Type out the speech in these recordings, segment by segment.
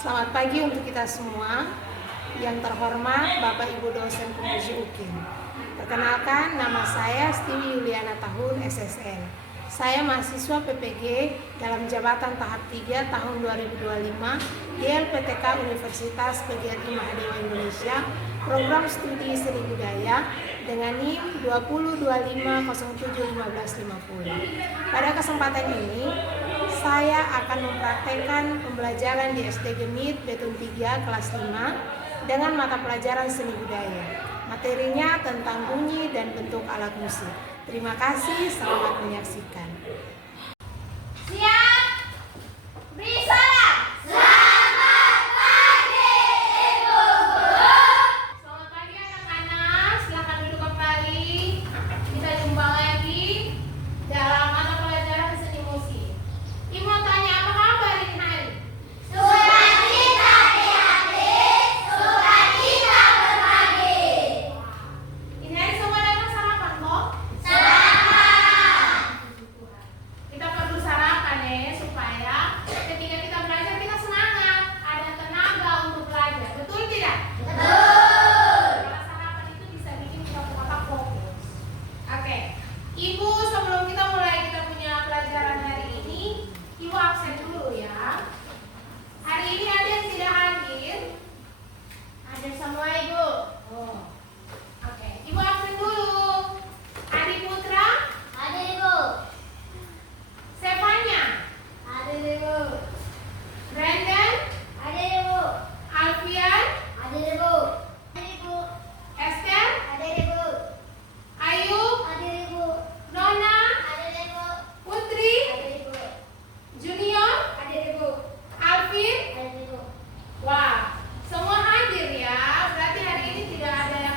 Selamat pagi untuk kita semua. Yang terhormat Bapak Ibu dosen Komuji UKIN. Perkenalkan, nama saya Stiwi Yuliana Tahun, SSN. Saya mahasiswa PPG dalam jabatan tahap 3 tahun 2025 di LPTK Universitas PGRI Mahadéwa Indonesia, program studi seni budaya dengan NIM 2025071550. Pada kesempatan ini, saya akan mempraktekkan pembelajaran di SD Genit Betun 3 kelas 5 dengan mata pelajaran seni budaya. Materinya tentang bunyi dan bentuk alat musik. Terima kasih, selamat menyaksikan. Siap, beri salam. Selamat pagi, Ibu Guru. Selamat pagi anak-anak, silakan duduk kembali. Kita jumpa lagi dalam mata pelajaran seni musik. Ibu mau tanya, apa kabar ini hari? Sukacita di hati, sukacita berbagi. Ini hari semua datang sarapan kok? Selamat. Kita perlu sarapan ya, supaya ketika kita belajar kita semangat, ada tenaga untuk belajar. Betul tidak? Betul. Karena sarapan itu bisa bikin kita otak fokus. Oke, Ibu sebelum kita mulai kita punya pelajaran hari ini, Ibu absen dulu ya. Hari ini ada yang tidak hadir? Hadir semua Ibu. Oh. Oke, Ibu absen dulu. Adi Putra, Hadir Ibu. Stefania, Hadir Ibu. Brandon, Hadir Ibu. Alfian, Hadir Ibu. Hadir Ibu. Esther, Hadir Ibu. Ayu, Hadir Ibu. Nona, Hadir Ibu. Putri, Hadir Ibu. Junior, Hadir Ibu. Alvin. Hadir Ibu. Wah, semua hadir ya. Berarti hari ini tidak ada yang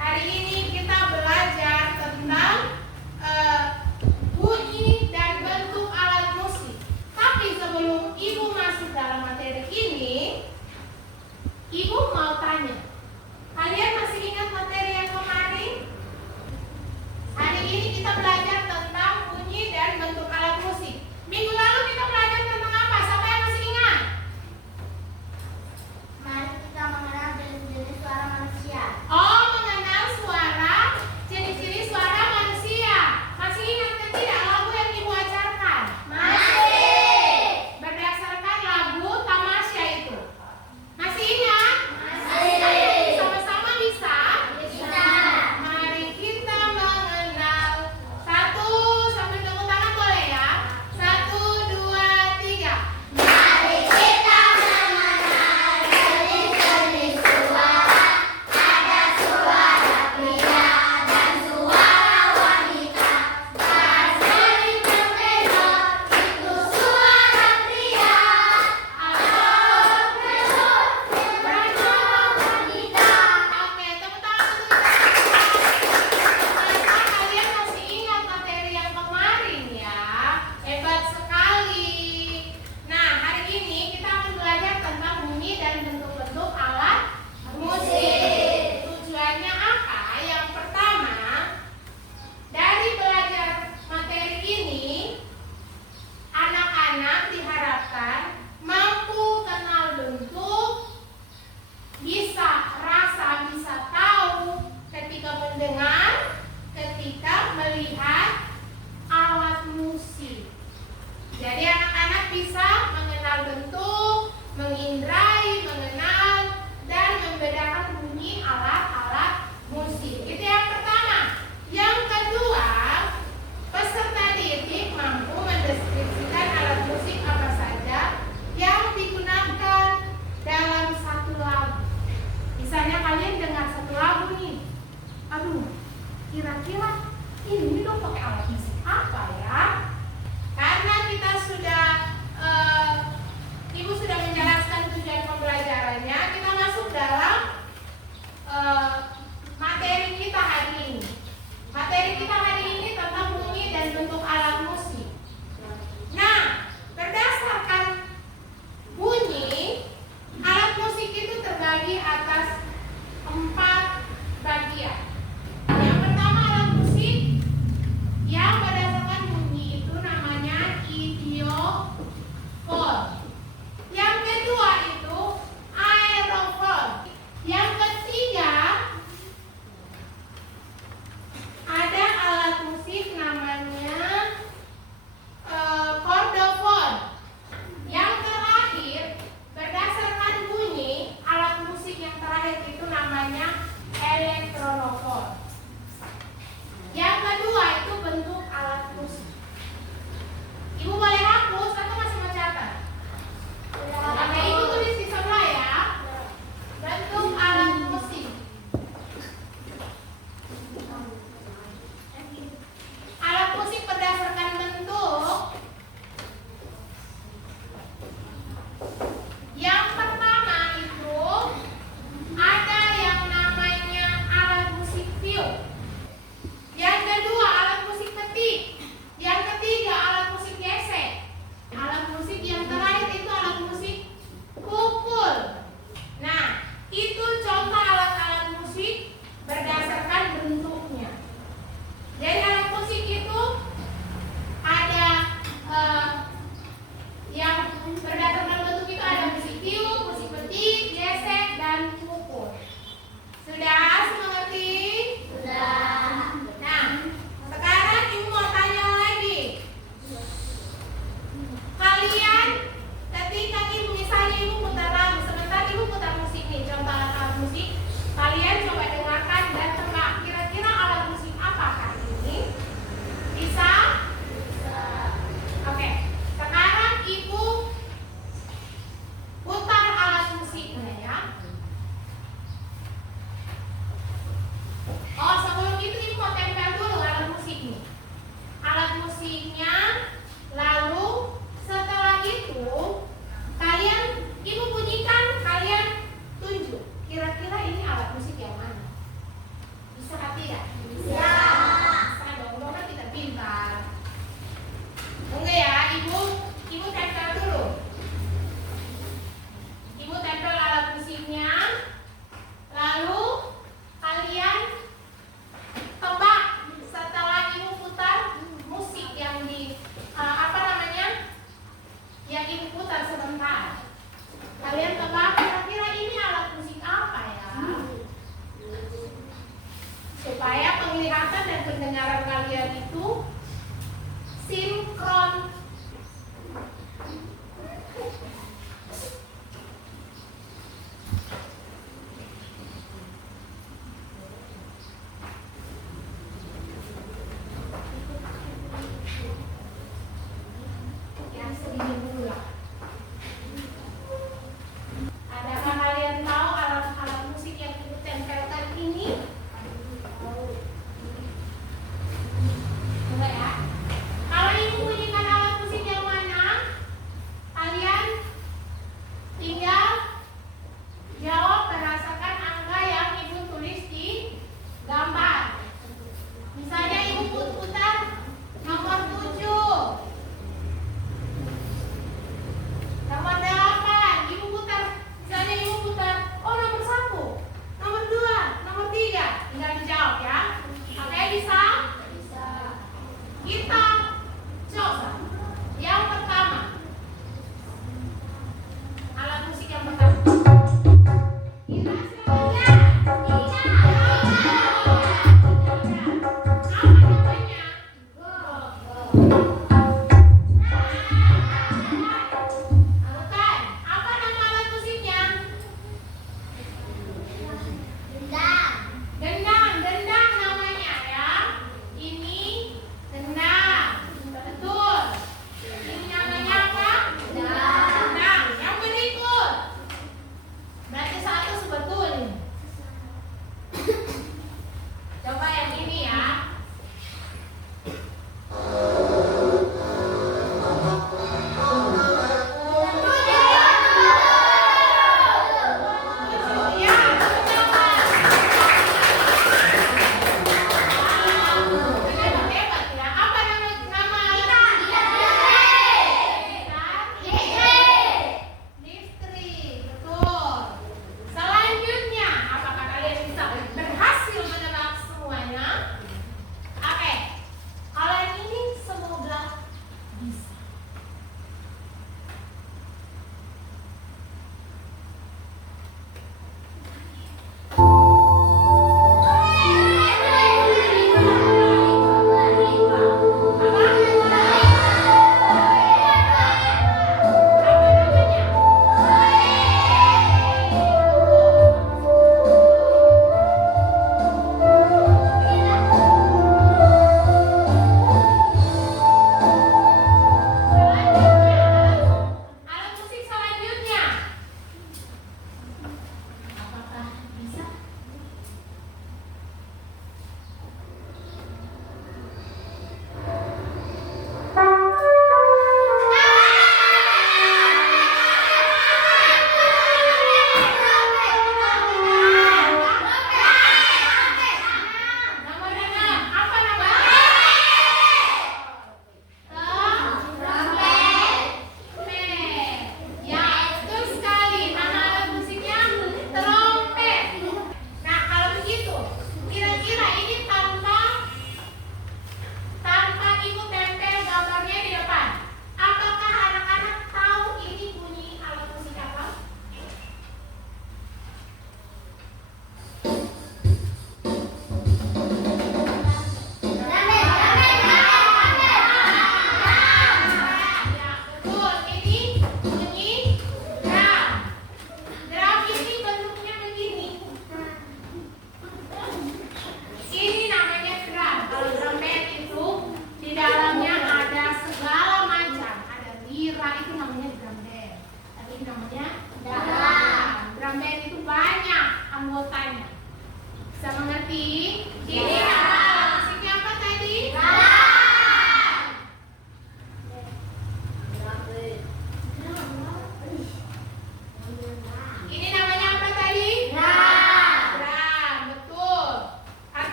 Hari ini kita belajar tentang bunyi dan bentuk alat musik. Tapi sebelum Ibu masuk dalam materi ini, Ibu mau tanya, kalian masih ingat materi yang kemarin? Hari ini kita belajar tentang bunyi dan bentuk alat musik. Minggu lalu kita belajar tentang apa? Siapa yang masih ingat? Mari kita mengenal jenis-jenis suara manusia. Oh, mengenal suara, ciri-ciri suara manusia. Masih ingat kan tidak lagu yang Ibu ajarkan? Masih. Berdasarkan lagu Tamasya itu. Masih ingat? Masih. Sama-sama bisa? Bisa. Mari kita mengenal. 1 sampai tepuk tangan boleh ya? 1, 2, 3. Mari kita mengenal jenis-jenis suara. Ada suara pria dan suara wanita. Sering berbeda, itu suara pria. Atau berbeda wanita. Oke, tepuk tangan dulu. Ternyata kalian masih ingat materi yang kemarin ya. Hebat sekali. Nah, hari ini kita akan belajar tentang bunyi dan bentuk-bentuk alat musik. Tujuannya apa? Yang pertama, dari belajar materi ini, anak-anak diharapkan mampu kenal bentuk, bisa rasa, bisa tahu ketika mendengar, ketika melihat alat musik. Jadi anak-anak bisa mengenal bentuk, mengindrai, mengenal, dan membedakan bunyi alat-alat musik. Itu yang pertama. Yang kedua, peserta didik mampu mendeskripsikan alat musik apa saja yang digunakan dalam satu lagu. Misalnya kalian dengar satu lagu nih, aduh, kira-kira ini dong pakai alat musik apa ya? Karena kita sudah, Ibu sudah menjelaskan tujuan pembelajarannya, kita masuk dalam materi kita hari ini. Materi kita hari ini tentang bunyi dan bentuk alat musik. Nah, berdasarkan bunyi, alat musik itu terbagi atas 4 bagian. Yang pertama alat musik yang berdasarkan penglihatan dan pendengaran kalian itu sinkron. Adakah kalian tahu alat-alat musik yang ibu tempelkan ini? Coba ya. Kalau ibu bunyikan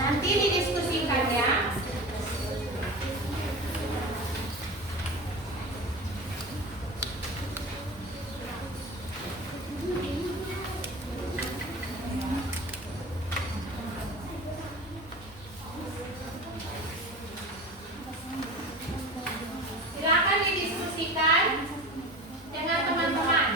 Nanti didiskusikan ya. Silakan didiskusikan dengan teman-teman.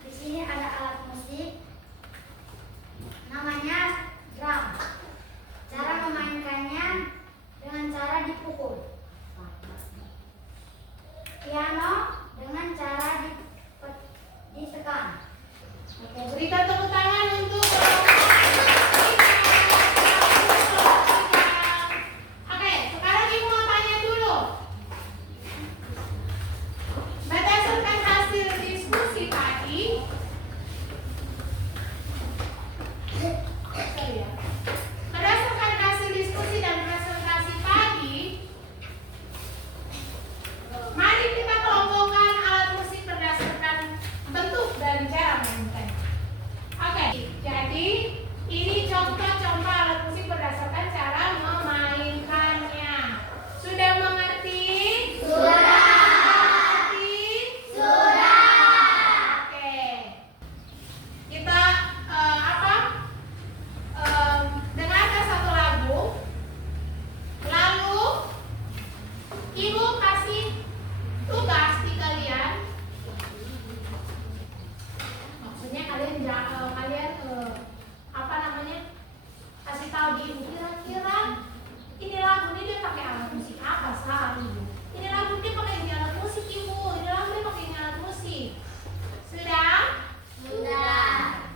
Di sini ada alat musik, namanya drum. Cara memainkannya dengan cara dipukul. Piano dengan cara ditekan. Oke, berikan tepuk tangan untuk Oke, sekarang Ibu mau tanya dulu. Berdasarkan hasil diskusi tadi, berdasarkan hasil diskusi dan presentasi tadi, mari kita kelompokkan alat musik berdasarkan bentuk dan cara memainkan. Oke, jadi ini contoh-contoh alat musik berdasarkan cara memainkannya. Sudah mengerti? Sudah. Mengerti? Sudah. Oke. Kita dengarkan satu lagu. Lalu Ibu kasih tugas di kalian. Maksudnya kalian kasih tahu di Ibu kira-kira ini lagu ini dia pakai alat musik apa salah Ibu. Ini lagu dia pakai ini alat musik Ibu. Ini lagu dia pakai ini alat musik. Sudah? Sudah.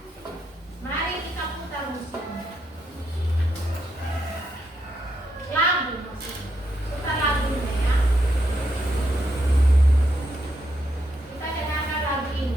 Mari kita putar musiknya. Lagu maksudnya. Putar lagunya ya. Kita dengarkan lagu ini.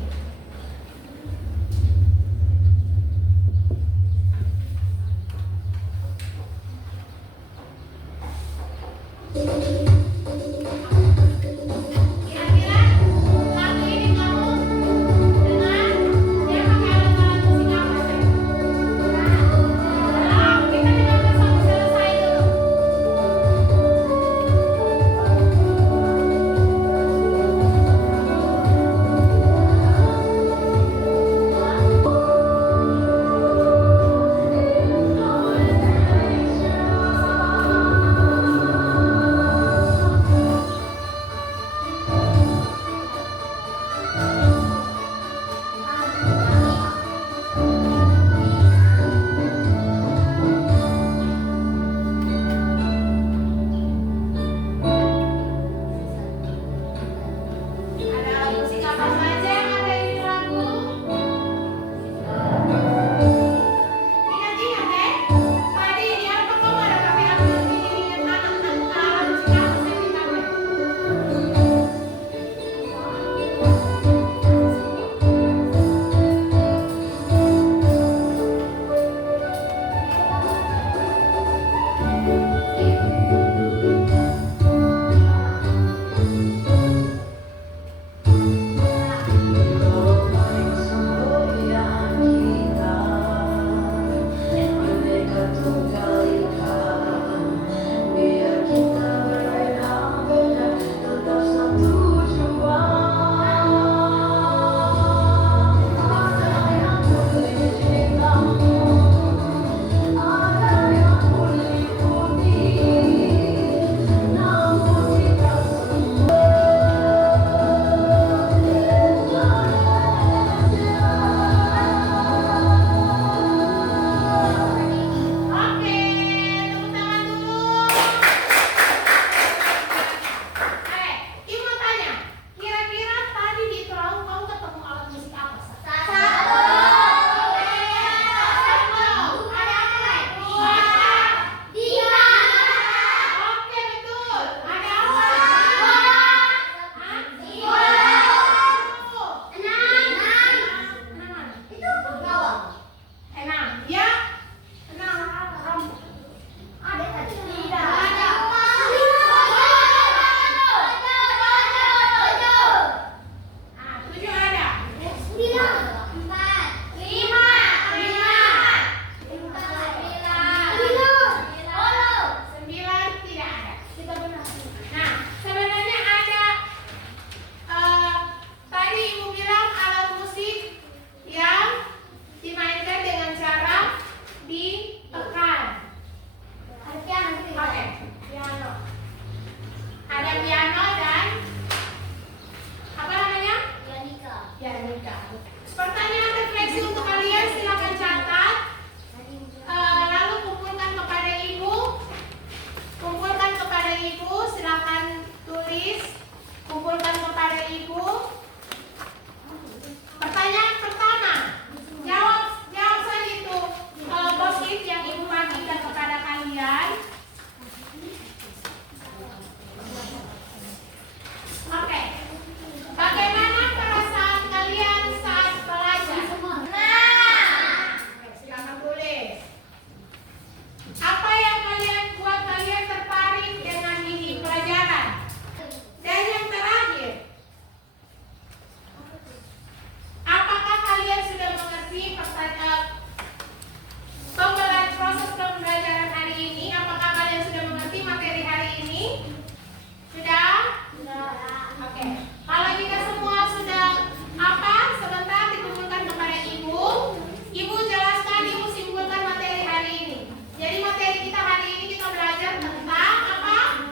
Oke, kalau kita semua sudah apa? Sebentar dikumpulkan kepada Ibu. Ibu jelaskan, Ibu simpulkan materi hari ini. Jadi materi kita hari ini kita belajar tentang apa?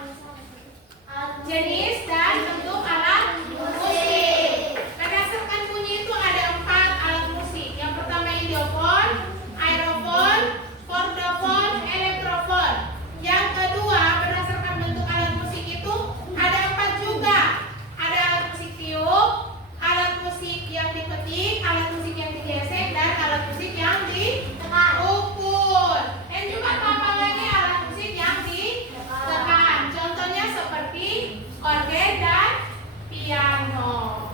Jenis dan bentuk alat musik. Berdasarkan bunyi itu ada 4 alat musik. Yang pertama idiofon, aerofon, chordofon, elektrofon. Yang kedua berdasarkan bentuk alat musik itu ada 4 juga. Ada alat musik tiup, alat musik yang dipetik, alat musik yang digesek, dan alat musik yang diukur. Dan juga tambahan lagi alat musik yang ditekan. Contohnya seperti organ dan piano.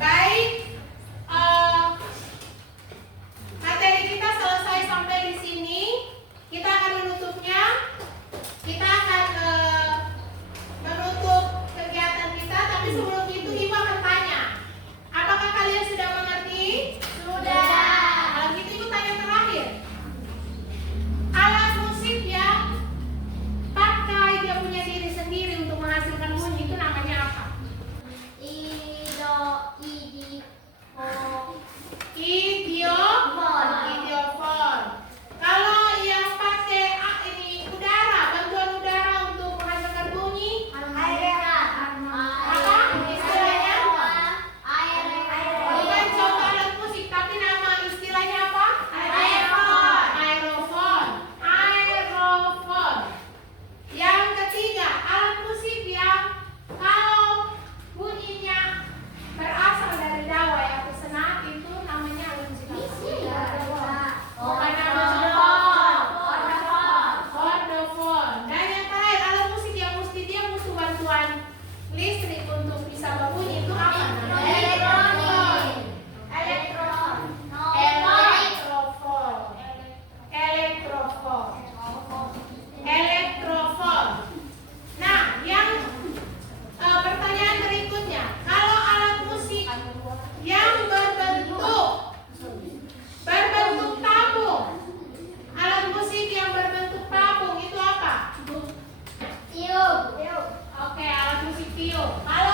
Baik, materi kita selesai sampai di sini. Kita akan menutupnya. Kita akan menutup kegiatan kita. Tapi sebelum itu Ibu akan tanya, apakah kalian sudah mengerti? Sudah. Kalau gitu Ibu tanya terakhir. Alat musik yang pakai dia punya diri sendiri untuk menghasilkan bunyi itu namanya apa? Idiofon. Kalau yang pakai ini udara, bantuan udara untuk menghasilkan bunyi, apa istilahnya? Bukan contoh alat musik, tapi nama istilahnya apa? Aerofon. Yang ketiga, alat musik yang kalau bunyinya berasal dari dawai atau senat itu namanya alat musik apa? Bukan nama chordofon. Dan yang terakhir, alat musik yang mesti dia butuh bantuan listrik untuk bisa berbunyi itu apa? Elektrofon. Nah, yang pertanyaan berikutnya, kalau alat musik yang berbentuk tabung, alat musik yang berbentuk tabung itu apa? Tiup. Oke, alat musik tiup. Kalau